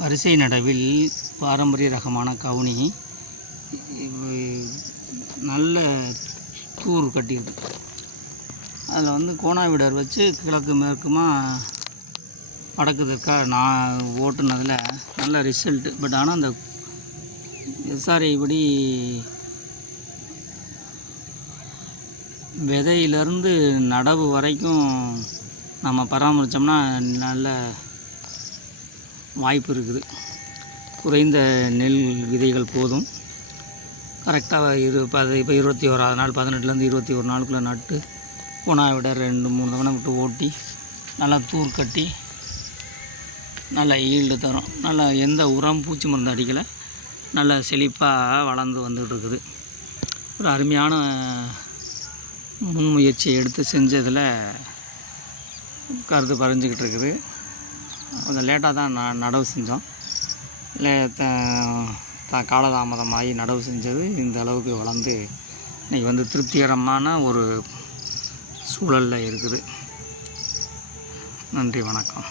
வரிசை நடவில் பாரம்பரிய ரகமான கவுனி. நல்ல தூர் கட்டியிருக்கு. அதில் வந்து கோணாவிடர் வச்சு கிழக்கு மேற்குமா வடக்குதற்கா நான் ஓட்டுனதில் நல்ல ரிசல்ட்டு பட் ஆனால் அந்த எஸ்ஆர்ஐ படி விதையிலேருந்து நடவு வரைக்கும் நம்ம பராமரித்தோம்னா நல்ல வாய்ப்பு இருக்குது. குறைந்த நெல் விதைகள் போதும். கரெக்டாக இரு அது இப்போ இருபத்தி ஓராது நாள் பதினெட்டுலேருந்து இருபத்தி ஒரு நாளுக்குள்ளே நட்டு போனா விட ரெண்டு மூணு தவணை விட்டு ஓட்டி நல்லா தூர் கட்டி நல்லா ஈல்டு தரும். நல்லா எந்த உரம் பூச்சி மருந்து அடிக்கலை. நல்ல செழிப்பாக வளர்ந்து வந்துகிட்டு இருக்குது ஒரு அருமையான முன்முயற்சியை எடுத்து செஞ்சதில் கருத்து பறிஞ்சிக்கிட்டு இருக்குது கொஞ்சம் லேட்டாக தான் ந நடவு செஞ்சோம். லே த த- காலதாமதமாகி நடவு செஞ்சது. இந்த அளவுக்கு வளர்ந்து இன்றைக்கி வந்து திருப்திகரமான ஒரு சூழலில் இருக்குது. நன்றி வணக்கம்.